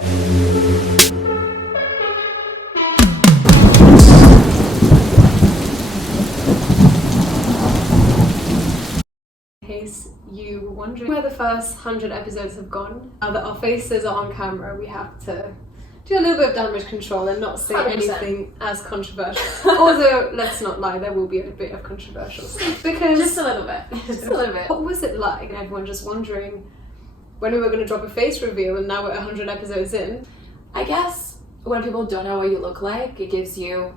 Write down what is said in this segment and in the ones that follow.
In case you were wondering where the first 100 episodes have gone, now that our faces are on camera, we have to do a little bit of damage control and not say 100%. anything as controversial. Although, let's not lie, there will be a bit of controversial stuff. Because Just a little bit. Just a little bit. what was it like? And everyone just wondering when we were going to drop a face reveal, and now we're 100 episodes in. I guess when people don't know what you look like, it gives you,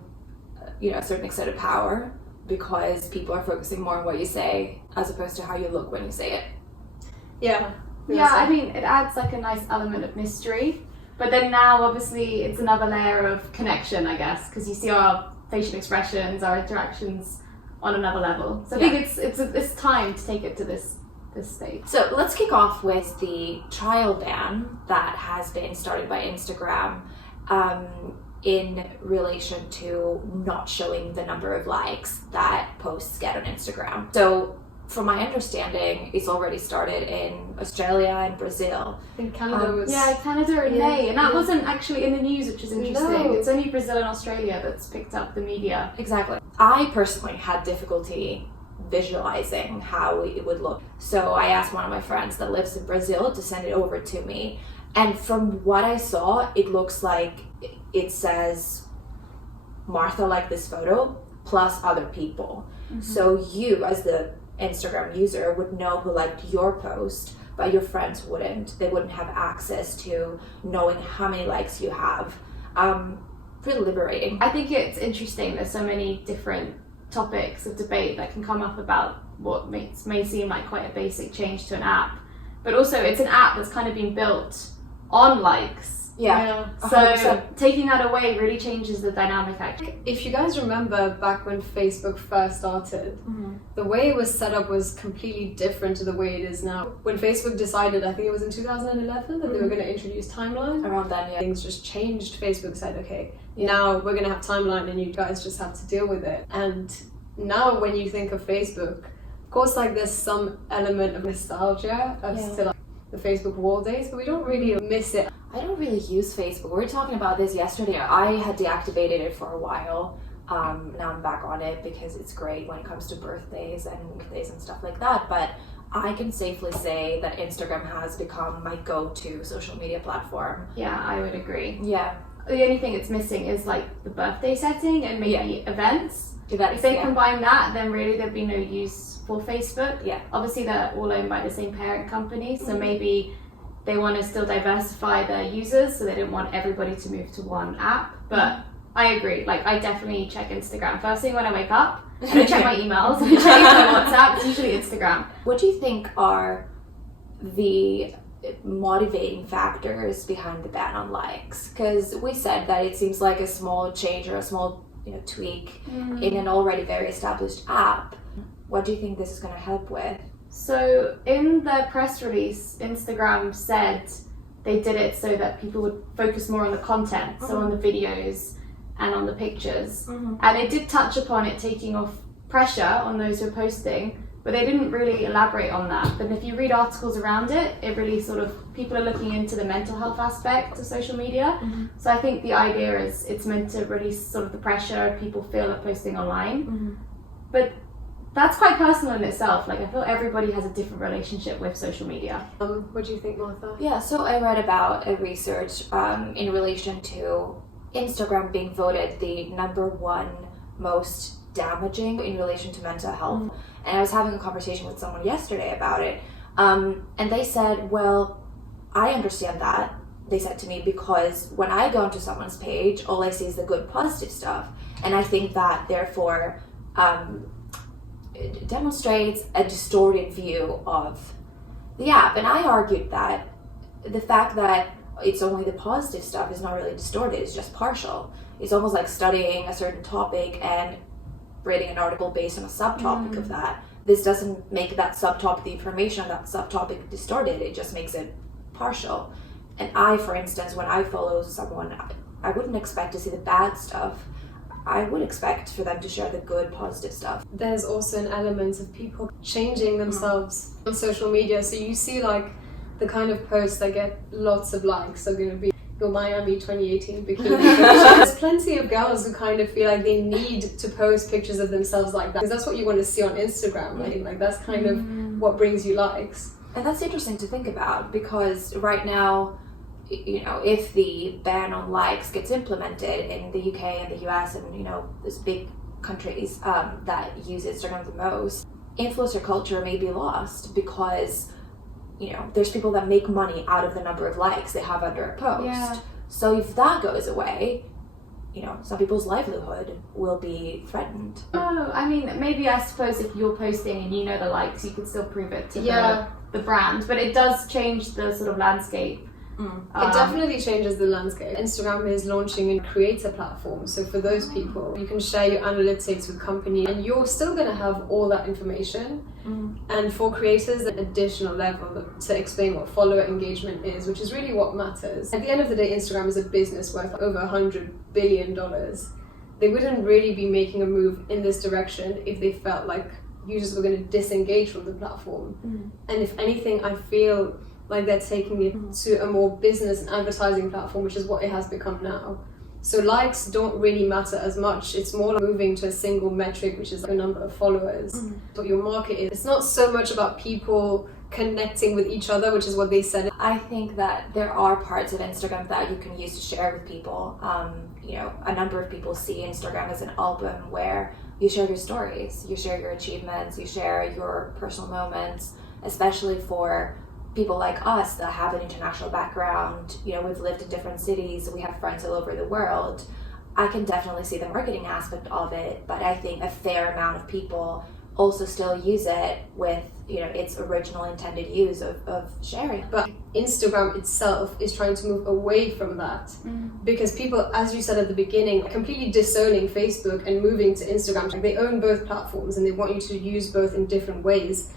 a certain extent of power, because people are focusing more on what you say as opposed to how you look when you say it. Yeah. Yeah, I mean, it adds like a nice element of mystery. But then now, obviously, it's another layer of connection, I guess, because you see our facial expressions, our interactions on another level. So I think it's time to take it to this stage. So let's kick off with the trial ban that has been started by Instagram in relation to not showing the number of likes that posts get on Instagram. So from my understanding, it's already started in Australia and Brazil. I think Canada was... Yeah, Canada in May, and that wasn't actually in the news, which is interesting. No. It's only Brazil and Australia that's picked up the media. Exactly. I personally had difficulty visualizing how it would look. So I asked one of my friends that lives in Brazil to send it over to me. And from what I saw, it looks like it says Martha liked this photo plus other people. Mm-hmm. So you, as the Instagram user, would know who liked your post, but your friends wouldn't. They wouldn't have access to knowing how many likes you have. Pretty liberating. I think it's interesting. There's so many different topics of debate that can come up about what may seem like quite a basic change to an app, but also it's an app that's kind of been built on likes. Yeah. So 100%. Taking that away really changes the dynamic. Actually, If you guys remember back when Facebook first started, the way it was set up was completely different to the way it is now. When Facebook decided, I think it was in 2011, that they were going to introduce timeline, Around then, yeah. things just changed. Facebook said, okay, now we're going to have timeline and you guys just have to deal with it. And now when you think of Facebook, of course, like there's some element of nostalgia as to like the Facebook wall days, but we don't really miss it. I don't really use Facebook. We were talking about this yesterday. I had deactivated it for a while. Now I'm back on it because it's great when it comes to birthdays and birthdays and stuff like that. But I can safely say that Instagram has become my go-to social media platform. yeah, I would agree. Yeah. The only thing it's missing is like the birthday setting and maybe events. If they combine that, then really there'd be no use for Facebook. Yeah. Obviously, they're all owned by the same parent company, so maybe they want to still diversify their users, so they don't want everybody to move to one app. But I agree. Like, I definitely check Instagram first thing when I wake up. I don't check my emails. I check my WhatsApp. It's usually Instagram. What do you think are the motivating factors behind the ban on likes? Because we said that it seems like a small change or a small tweak in an already very established app. What do you think this is going to help with? So in the press release, Instagram said they did it so that people would focus more on the content, so on the videos and on the pictures. And it did touch upon it taking off pressure on those who are posting, but they didn't really elaborate on that. But if you read articles around it, it really sort of, people are looking into the mental health aspect of social media. So I think the idea is it's meant to release sort of the pressure people feel of posting online. But that's quite personal in itself. Like, I feel everybody has a different relationship with social media. What do you think, Martha? Yeah, so I read about a research in relation to Instagram being voted the #1 most damaging in relation to mental health. And I was having a conversation with someone yesterday about it. And they said, well, I understand that. They said to me, because when I go onto someone's page, all I see is the good positive stuff. And I think that therefore it demonstrates a distorted view of the app. And I argued that the fact that it's only the positive stuff is not really distorted, it's just partial. It's almost like studying a certain topic and reading an article based on a subtopic of that. This doesn't make that subtopic, the information on that subtopic, distorted, it just makes it partial. And I, for instance, when I follow someone, I wouldn't expect to see the bad stuff. I would expect for them to share the good, positive stuff. There's also an element of people changing themselves on social media. So you see like the kind of posts that get lots of likes are going to be your Miami 2018 bikini. There's plenty of girls who kind of feel like they need to post pictures of themselves like that because that's what you want to see on Instagram, right? Like that's kind of what brings you likes. And that's interesting to think about because right now, you know, if the ban on likes gets implemented in the UK and the US and, you know, those big countries that use Instagram the most, influencer culture may be lost because, you know, there's people that make money out of the number of likes they have under a post. Yeah. So if that goes away, you know, some people's livelihood will be threatened. Oh, I mean, maybe I suppose if you're posting and you know the likes, you can still prove it to the brand, but it does change the sort of landscape. It definitely changes the landscape. Instagram is launching a creator platform, so for those people, you can share your analytics with company and you're still going to have all that information. And for creators, an additional level to explain what follower engagement is, which is really what matters. At the end of the day, Instagram is a business worth over $100 billion. They wouldn't really be making a move in this direction if they felt like users were going to disengage from the platform. And if anything, I feel like they're taking it to a more business and advertising platform, which is what it has become now. So likes don't really matter as much. It's more like moving to a single metric, which is like a number of followers. What your market is. It's not so much about people connecting with each other, which is what they said. I think that there are parts of Instagram that you can use to share with people. You know, a number of people see Instagram as an album where you share your stories, you share your achievements, you share your personal moments, especially for people like us that have an international background. You know, we've lived in different cities, we have friends all over the world. I can definitely see the marketing aspect of it, but I think a fair amount of people also still use it with, you know, its original intended use of sharing. But Instagram itself is trying to move away from that because people, as you said at the beginning, are completely disowning Facebook and moving to Instagram. They own both platforms and they want you to use both in different ways.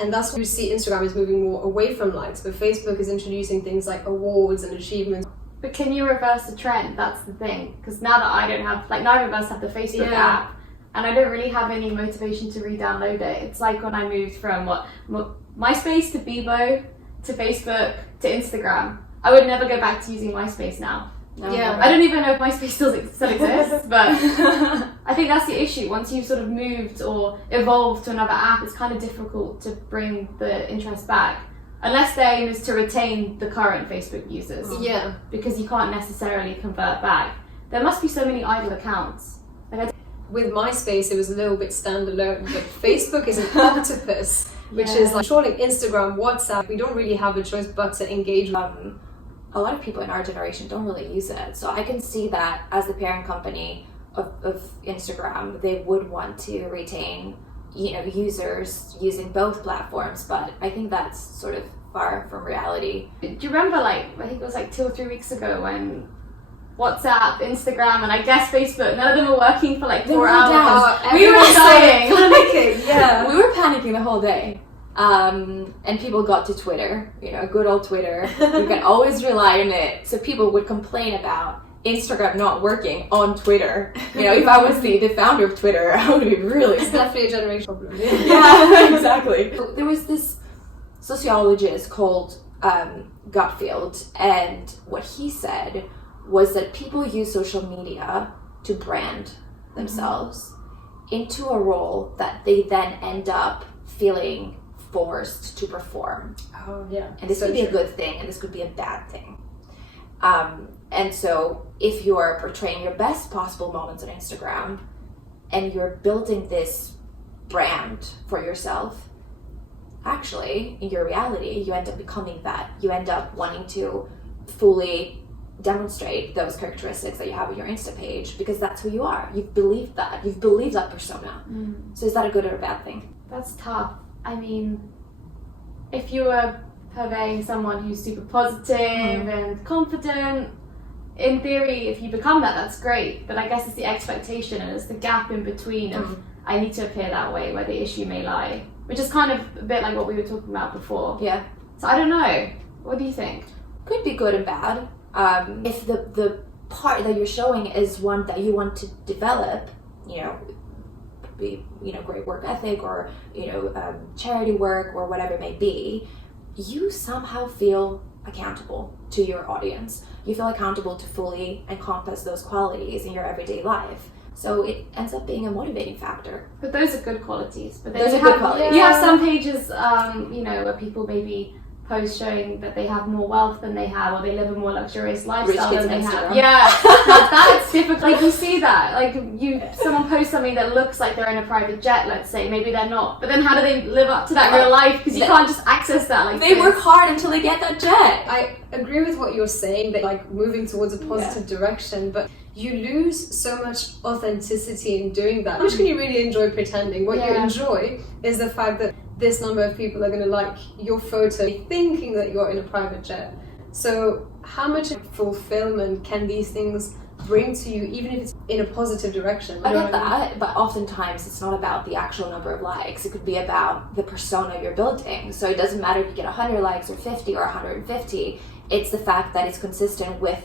And that's why you see Instagram is moving more away from likes, but Facebook is introducing things like awards and achievements. But can you reverse the trend? That's the thing. Because now that I don't have, like, neither of us have the Facebook app, and I don't really have any motivation to re-download it. It's like when I moved from MySpace to Bebo to Facebook to Instagram. I would never go back to using MySpace now. I don't even know if MySpace still exists, but I think that's the issue. Once you've sort of moved or evolved to another app, it's kind of difficult to bring the interest back. Unless their aim is to retain the current Facebook users. Because you can't necessarily convert back. There must be so many idle accounts. With MySpace, it was a little bit standalone, but Facebook is an octopus, which is like controlling Instagram, WhatsApp. We don't really have a choice but to engage. A lot of people in our generation don't really use it. So I can see that as the parent company of Instagram, they would want to retain, you know, users using both platforms, but I think that's sort of far from reality. Do you remember, like, I think it was like 2 or 3 weeks ago when WhatsApp, Instagram, and I guess Facebook, none of them were working for like 4 hours. We were dying. Panicking. We were panicking the whole day. And people got to Twitter, you know, good old Twitter. You can always rely on it. So people would complain about Instagram not working on Twitter. You know, if I was the founder of Twitter, I would be really... It's definitely a generation problem. Yeah, exactly. There was this sociologist called Gutfield, and what he said was that people use social media to brand themselves into a role that they then end up feeling forced to perform. And this could be a good thing and this could be a bad thing. And so if you're portraying your best possible moments on Instagram and you're building this brand for yourself, actually in your reality you end up becoming that. You end up wanting to fully demonstrate those characteristics that you have on your Insta page because that's who you are. You've believed that persona. So is that a good or a bad thing? That's tough. I mean, if you were purveying someone who's super positive and confident, in theory, if you become that, that's great. But I guess it's the expectation and it's the gap in between of I need to appear that way where the issue may lie, which is kind of a bit like what we were talking about before. Yeah. So I don't know. What do you think? Could be good and bad. If the part that you're showing is one that you want to develop, you know, be, you know, great work ethic or, you know, charity work or whatever it may be, you somehow feel accountable to your audience. You feel accountable to fully encompass those qualities in your everyday life. So it ends up being a motivating factor. But those are good qualities. But then Those you are good have, qualities. you have some pages, where people maybe post showing that they have more wealth than they have, or they live a more luxurious lifestyle than they have. Yeah, now that's difficult. Like you see that, like someone posts something that looks like they're in a private jet, let's say, maybe they're not. But then how do they live up to that in real life? Because you can't just access that. Like they work hard until they get that jet. I agree with what you're saying, that like moving towards a positive direction, but you lose so much authenticity in doing that. How much can you really enjoy pretending? What you enjoy is the fact that this number of people are going to like your photo thinking that you're in a private jet. So how much fulfillment can these things bring to you, even if it's in a positive direction? I get that, but oftentimes it's not about the actual number of likes. It could be about the persona you're building. So it doesn't matter if you get 100 likes or 50 or 150. It's the fact that it's consistent with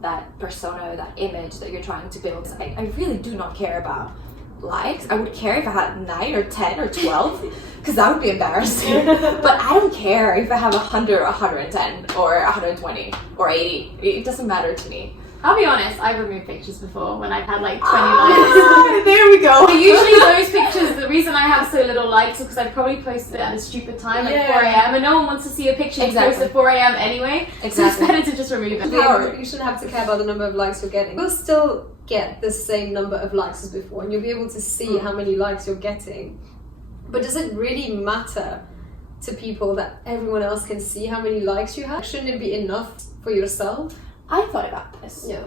that persona, that image that you're trying to build. I really do not care about likes. I would care if I had 9 or 10 or 12, because that would be embarrassing. But I don't care if I have 100 or 110 or 120 or 80. It doesn't matter to me. I'll be honest, I've removed pictures before when I've had like 20 likes. There we go. But usually those pictures, the reason I have so little likes is because I probably posted it at a stupid time, like 4 a.m. and no one wants to see a picture you post at 4 a.m. anyway. So it's better to just remove it. You shouldn't have to care about the number of likes you're getting. You'll still get the same number of likes as before, and you'll be able to see how many likes you're getting. But does it really matter to people that everyone else can see how many likes you have? Shouldn't it be enough for yourself? I thought about this Yeah.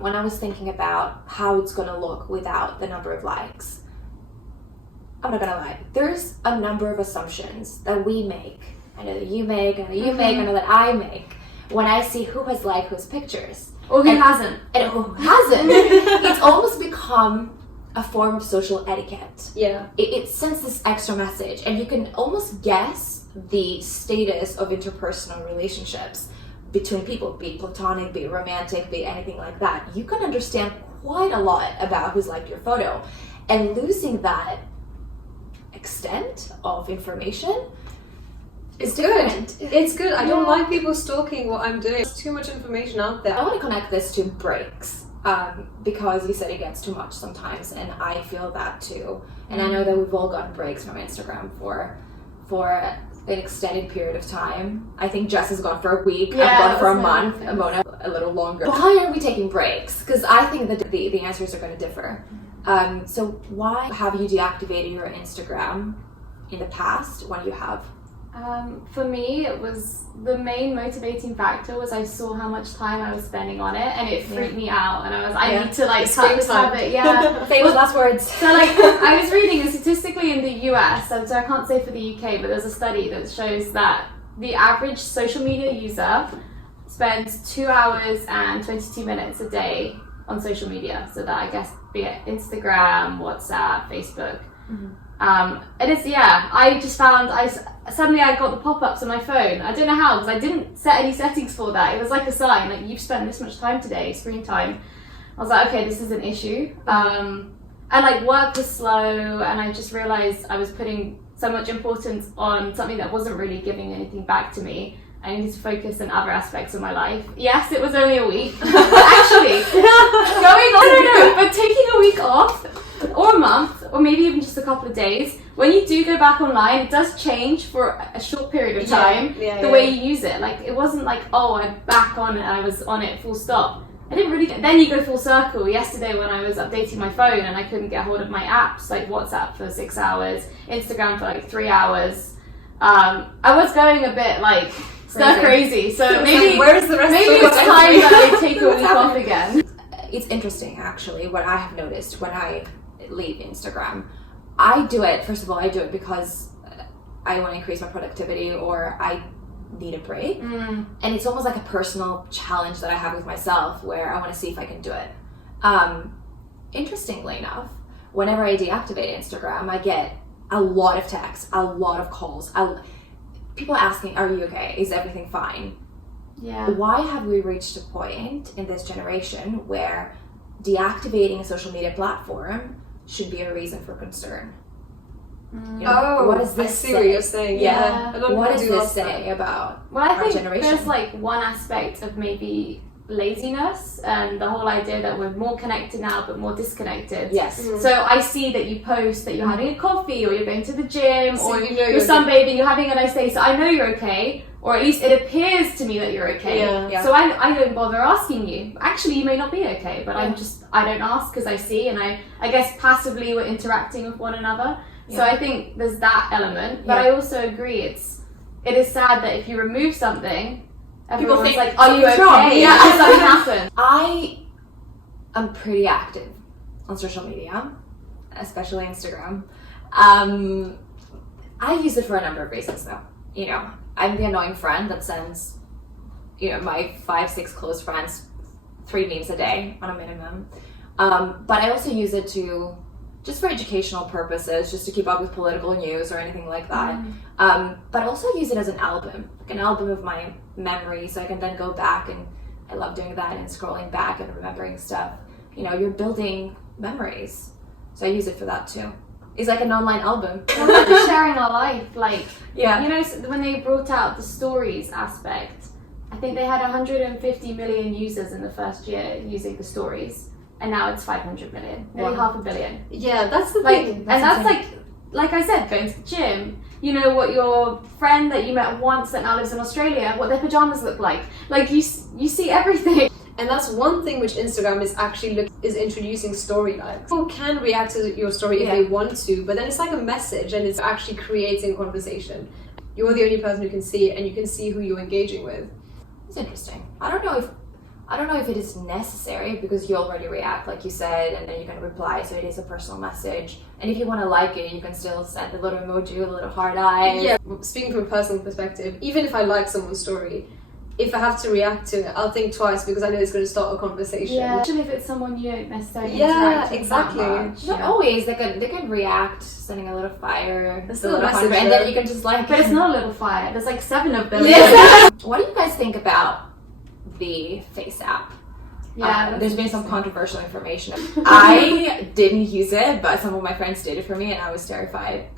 when I was thinking about how it's going to look without the number of likes. I'm not going to lie. There's a number of assumptions that we make. I know that you make, I know you make, I know that I make. When I see who has liked whose pictures. Or who hasn't. And who hasn't. It's almost become a form of social etiquette. Yeah. It sends this extra message, and you can almost guess the status of interpersonal relationships between people, be it platonic, be it romantic, be it anything like that. You can understand quite a lot about who's liked your photo. And losing that extent of information is different. It's good. I don't like people stalking what I'm doing. There's too much information out there. I want to connect this to breaks, because you said it gets too much sometimes, and I feel that too. And I know that we've all gotten breaks from Instagram for an extended period of time. I think Jess has gone for a week. Yeah, I've gone for a that's month. Mona a little longer. Why are we taking breaks? Because I think that the answers are going to differ. So why have you deactivated your Instagram in the past when you have? For me, it was the main motivating factor was I saw how much time I was spending on it, and it freaked me out. And I need to like cut this habit. Yeah. Famous last words. So like I was reading, and statistically in the US, so I can't say for the UK, but there's a study that shows that the average social media user spends 2 hours and 22 minutes a day on social media. So that I guess be it Instagram, WhatsApp, Facebook. And it's, I just found, suddenly I got the pop-ups on my phone. I don't know how, because I didn't set any settings for that. It was like a sign, like, you've spent this much time today, screen time. I was like, okay, this is an issue. And like work was slow, and I just realized I was putting so much importance on something that wasn't really giving anything back to me. I needed to focus on other aspects of my life. Yes, it was only a week. Actually, going on, but taking a week off, or a month, or maybe even just a couple of days, when you do go back online, it does change for a short period of time, the way you use it. Like, it wasn't like, oh, I'm back on it, I was on it full stop. I didn't really, then you go full circle. Yesterday when I was updating my phone and I couldn't get hold of my apps, like WhatsApp for 6 hours, Instagram for like 3 hours, I was going a bit like, crazy. So maybe, where's the rest maybe of it's time that I take a week off again. It's interesting, actually, what I have noticed when I leave Instagram. I do it, first of all, I do it because I want to increase my productivity, or I need a break. And it's almost like a personal challenge that I have with myself, where I want to see if I can do it. Interestingly enough, whenever I deactivate Instagram, I get a lot of texts, a lot of calls, people asking, are you okay? Is everything fine? Yeah. Why have we reached a point in this generation where deactivating a social media platform should be a reason for concern? You know, what does I this see what you're saying. Yeah. A lot of What people does do this ask that. say about Well, I our think generation? there's like one aspect of maybe laziness and the whole idea that we're more connected now but more disconnected. Yes. So I see that you post that you're having a coffee or you're going to the gym So or you know you're sunbathing, you're having a nice day, so I know you're okay, or at least it appears to me that you're okay. Yeah. So I don't bother asking you. Actually, you may not be okay, but I don't ask because I see, and I guess passively we're interacting with one another. So I think there's that element, but I also agree it is sad that if you remove something, People everyone's think like, are you something's okay? wrong. Yeah, something happened. I am pretty active on social media, especially Instagram. I use it for a number of reasons though. You know, I'm the annoying friend that sends, you know, my 5-6 close friends 3 memes a day on a minimum. But I also use it to just for educational purposes, just to keep up with political news or anything like that. But I also use it as an album, like an album of my memories, so I can then go back, and I love doing that and scrolling back and remembering stuff. You know, you're building memories, so I use it for that too. It's like an online album. We're just sharing our life, like, Yeah. you know, when they brought out the stories aspect, I think they had 150 million users in the first year using the stories, and now it's 500 million, nearly Wow. 500 million. Yeah, that's the Like, thing. that's like I said, going to the gym. You know what your friend that you met once that now lives in Australia, what their pajamas look like. Like you see everything. And that's one thing which Instagram is actually is introducing story likes. People can react to your story if they want to, but then it's like a message and it's actually creating a conversation. You're the only person who can see it, and you can see who you're engaging with. It's interesting. I don't know if it is necessary, because you already react, like you said, and then you can reply, so it is a personal message. And if you want to like it, you can still send a little emoji with a little heart eye. Yeah, speaking from a personal perspective, even if I like someone's story, if I have to react to it, I'll think twice because I know it's going to start a conversation. Yeah, especially if it's someone you don't necessarily Yeah, interact with exactly. that much. Not always. They can react, sending a little fire, That's a still a little message, heart, and though. then you can just like. But it's not a little fire. There's like 7 of them. Yeah. What do you guys think about the Face app? Yeah, There's been some controversial information. I didn't use it, but some of my friends did it for me, and I was terrified.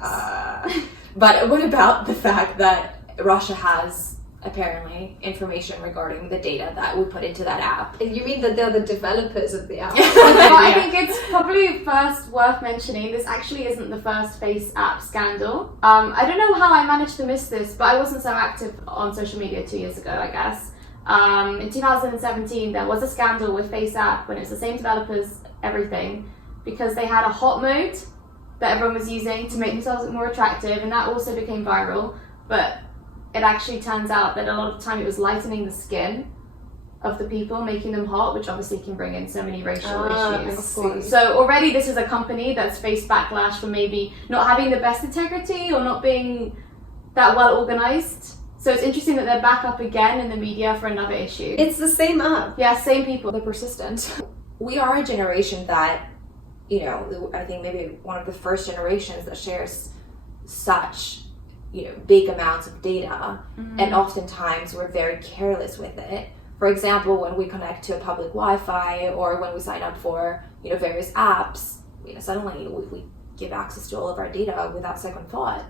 But what about the fact that Russia has apparently information regarding the data that we put into that app? You mean that they're the developers of the app? But I think it's probably first worth mentioning, this actually isn't the first Face app scandal. I don't know how I managed to miss this, but I wasn't so active on social media 2 years ago, I guess. In 2017, there was a scandal with Face app when it was the same developers, everything, because they had a hot mode that everyone was using to make themselves look more attractive, and that also became viral. But it actually turns out that a lot of the time it was lightening the skin of the people, making them hot, which obviously can bring in so many racial issues. Of course. So already this is a company that's faced backlash for maybe not having the best integrity or not being that well organized. So it's interesting that they're back up again in the media for another issue. It's the same app. Yeah, same people. They're persistent. We are a generation that, you know, I think maybe one of the first generations that shares such, you know, big amounts of data, and oftentimes we're very careless with it. For example, when we connect to a public Wi-Fi or when we sign up for, you know, various apps, you know, suddenly we give access to all of our data without second thought.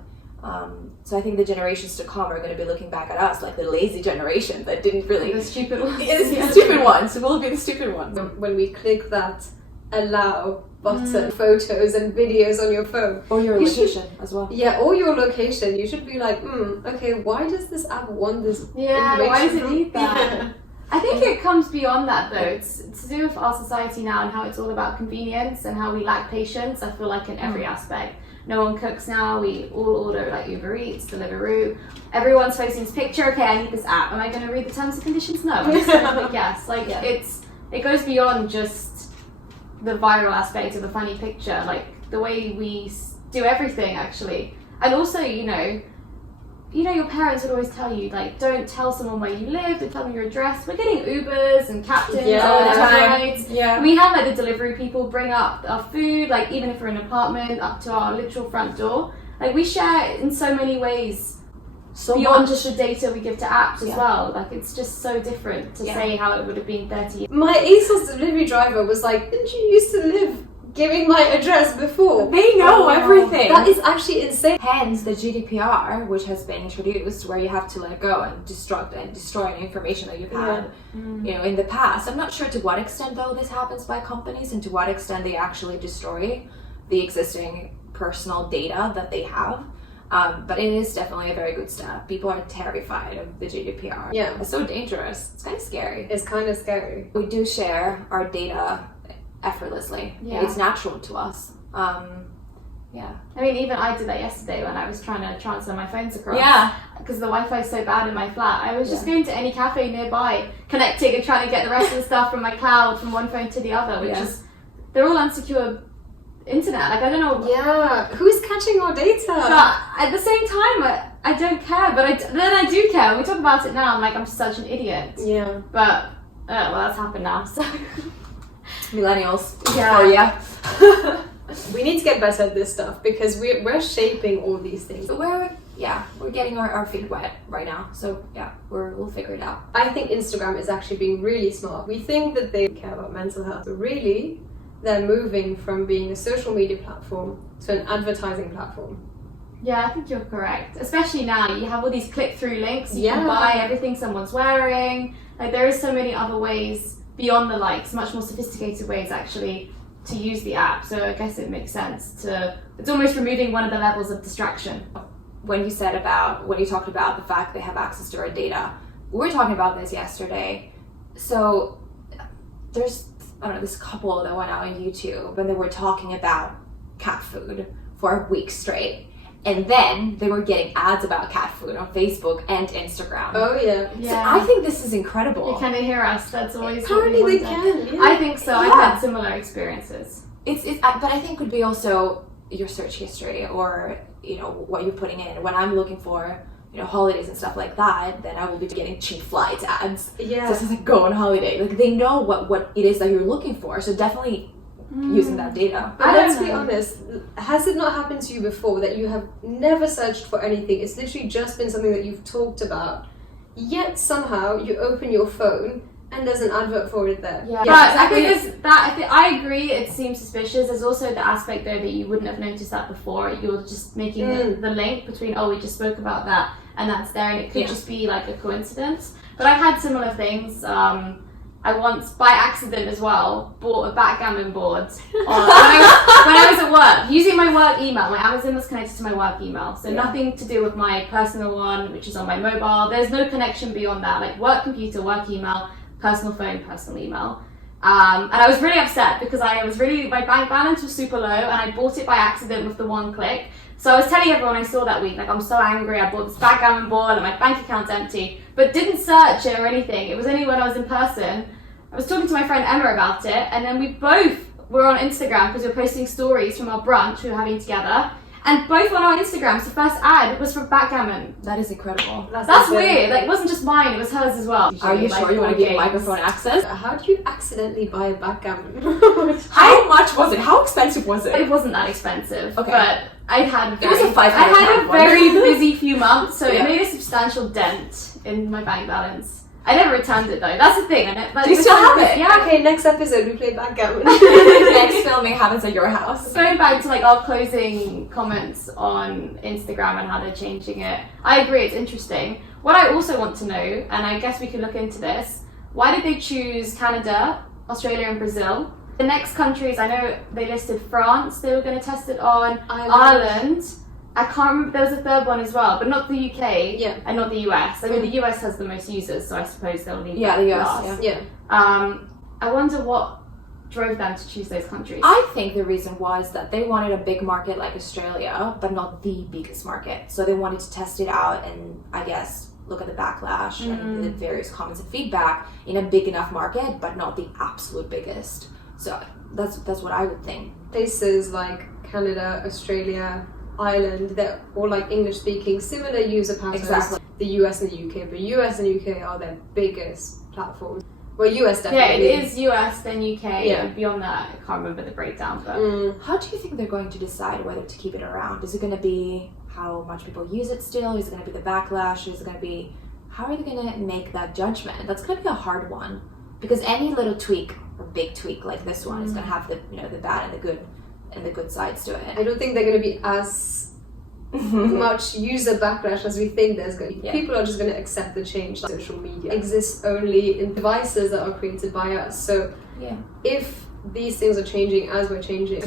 So I think the generations to come are going to be looking back at us like the lazy generation that didn't really... The stupid ones. The stupid ones. We'll be the stupid ones. When we click that allow button, photos and videos on your phone. Or your You location as well. Yeah, or your location. You should be like, okay, why does this app want this Yeah, why does it information need from- that? Yeah. I think it comes beyond that though. It's to do with our society now and how it's all about convenience and how we lack patience. I feel like in every aspect. No one cooks now. We all order like Uber Eats, Deliveroo. Everyone's posting this picture. Okay, I need this app. Am I going to read the terms and conditions? No. I'm just going to click yes. Like it goes beyond just the viral aspect of a funny picture. Like the way we do everything actually, and also you know, your parents would always tell you, like, don't tell someone where you live, don't tell them your address. We're getting Ubers and captains all the time. Yeah. We have, like, the delivery people bring up our food, like, even if we're in an apartment, up to our literal front door. Like, we share in so many ways So beyond much. just the data we give to apps as Yeah. well. Like, it's just so different to say how it would have been 30 years. My ASOS delivery driver was like, didn't you used to live giving my address before. They know everything. That is actually insane. Hence the GDPR, which has been introduced, where you have to let go and destroy any information that you've had, in the past. I'm not sure to what extent though this happens by companies and to what extent they actually destroy the existing personal data that they have. But it is definitely a very good step. People are terrified of the GDPR. Yeah. It's so dangerous. It's kind of scary. It's kind of scary. We do share our data effortlessly. Yeah. It's natural to us. Yeah. I mean, even I did that yesterday when I was trying to transfer my phones across. Yeah. Because the Wi-Fi is so bad in my flat. I was just going to any cafe nearby, connecting and trying to get the rest of the stuff from my cloud from one phone to the other, which is, they're all unsecure internet. Like, I don't know. Yeah. Who's catching our data? But at the same time, I don't care. But then I do care. When we talk about it now, I'm like, I'm such an idiot. Yeah. But, well, that's happened now, so. Millennials. Yeah. For you. We need to get better at this stuff because we're shaping all these things. We're getting our feet wet right now. So we'll figure it out. I think Instagram is actually being really smart. We think that they care about mental health, but really they're moving from being a social media platform to an advertising platform. Yeah, I think you're correct. Especially now, you have all these click-through links. You can buy everything someone's wearing. Like, there is so many other ways beyond the likes, much more sophisticated ways actually to use the app. So I guess it makes sense it's almost removing one of the levels of distraction. When you talked about the fact they have access to our data, we were talking about this yesterday. So there's, this couple that went out on YouTube and they were talking about cat food for a week straight. And then they were getting ads about cat food on Facebook and Instagram. Oh, yeah. So I think this is incredible. You can hear us. That's always apparently they can. Yeah. I think so. Yeah. I've had similar experiences. But I think it could be also your search history or, what you're putting in. When I'm looking for, holidays and stuff like that, then I will be getting cheap flights ads. Yeah. So it's like, go on holiday. Like, they know what it is that you're looking for. So definitely using that data. But let's be honest, has it not happened to you before that you have never searched for anything? It's literally just been something that you've talked about, yet somehow you open your phone and there's an advert for it there. Yeah, but exactly. I agree, it seems suspicious. There's also the aspect though that you wouldn't have noticed that before. You're just making the link between, we just spoke about that and that's there, and it could just be like a coincidence. But I've had similar things. I once, by accident as well, bought a backgammon board when I was at work, using my work email. My Amazon was connected to my work email, so nothing to do with my personal one, which is on my mobile. There's no connection beyond that, like work computer, work email, personal phone, personal email. And I was really upset because my bank balance was super low and I bought it by accident with the one click. So I was telling everyone I saw that week, like, I'm so angry, I bought this backgammon board and my bank account's empty, but didn't search it or anything. It was only when I was in person. I was talking to my friend Emma about it, and then we both were on Instagram because we were posting stories from our brunch we were having together, and both on our Instagrams, the first ad was for backgammon. That is incredible. That's weird. Like, it wasn't just mine, it was hers as well. Are you sure you want to give microphone access? How do you accidentally buy a backgammon? How much was it? How expensive was it? It wasn't that expensive, okay. But I had a very busy few months, so it made a substantial dent in my bank balance. I never returned it though. That's the thing. Do you still have it? Yeah. Okay, next episode we play backgammon. Next filming happens at your house. Going back to our closing comments on Instagram and how they're changing it, I agree, it's interesting. What I also want to know, and I guess we could look into this, why did they choose Canada, Australia and Brazil? The next countries, I know they listed France, they were going to test it on, Ireland. I can't remember, there was a third one as well, but not the UK and not the US. I mean, the US has the most users, so I suppose they'll leave that the US, last. Yeah. I wonder what drove them to choose those countries. I think the reason was that they wanted a big market like Australia, but not the biggest market. So they wanted to test it out and, I guess, look at the backlash and the various comments and feedback in a big enough market, but not the absolute biggest. So that's what I would think. Places like Canada, Australia, Ireland, they're all like English speaking, similar user patterns. Exactly. The US and the UK, but US and UK are their biggest platforms. Well, US definitely. Yeah, it is US, then UK, and beyond that, I can't remember the breakdown. But how do you think they're going to decide whether to keep it around? Is it going to be how much people use it still? Is it going to be the backlash? Is it going to be, how are they going to make that judgment? That's going to be a hard one. because any little tweak or big tweak like this one is going to have the the bad and the good sides to it. I don't think they're going to be as much user backlash as we think there's going to be. People are just going to accept the change. Social media exists only in devices that are created by us. So if these things are changing as we're changing,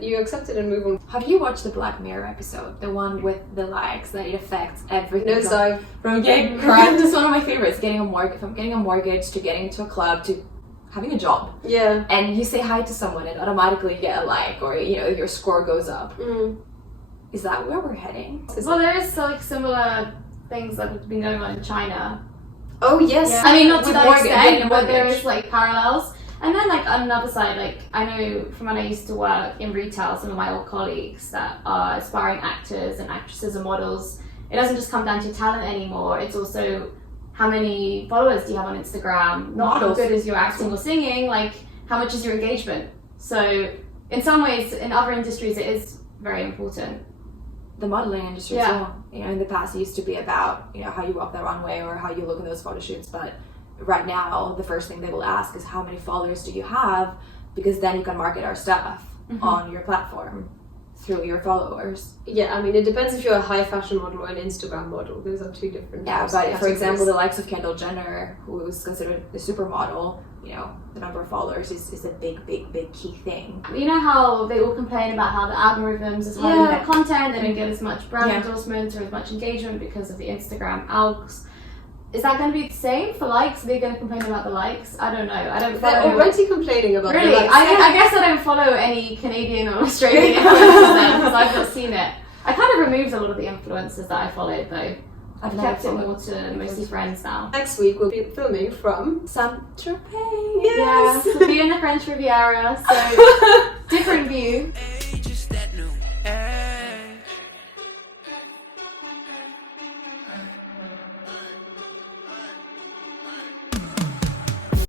you accept it and move on. Have you watched the Black Mirror episode? The one with the likes, that it affects everything. No, so from getting correct. It's one of my favorites. From getting a mortgage to getting into a club to having a job. Yeah. And you say hi to someone and automatically you get a like, or your score goes up. Is that where we're heading? Well, there is like similar things that have been going on in China. Oh yes. Yeah. I mean, not to that extent, but there is like parallels. And then like on another side, like I know from when I used to work in retail, some of my old colleagues that are aspiring actors and actresses and models, it doesn't just come down to talent anymore. It's also how many followers do you have on Instagram, not how good is your acting or singing, like how much is your engagement. So in some ways, in other industries, it is very important. The modeling industry as well. In the past it used to be about how you walk the runway or how you look in those photo shoots, but right now the first thing they will ask is how many followers do you have, because then you can market our stuff on your platform through your followers. Yeah, I mean it depends if you're a high fashion model or an Instagram model. Those are two different but for example the likes of Kendall Jenner, who is considered the supermodel, the number of followers is a big key thing. You know how they all complain about how the algorithms is hiding their content, they don't get as much brand endorsements or as much engagement because of the Instagram algs. Is that going to be the same for likes? Are they going to complain about the likes? I don't know. I don't follow. They're already complaining about the likes. I guess I don't follow any Canadian or Australian influencers then, because I've not seen it. I kind of removed a lot of the influencers that I followed though. I've kept it more to mostly friends now. Next week we'll be filming from Saint-Tropez. Yes! Yeah, we'll be in the French Riviera, so different view.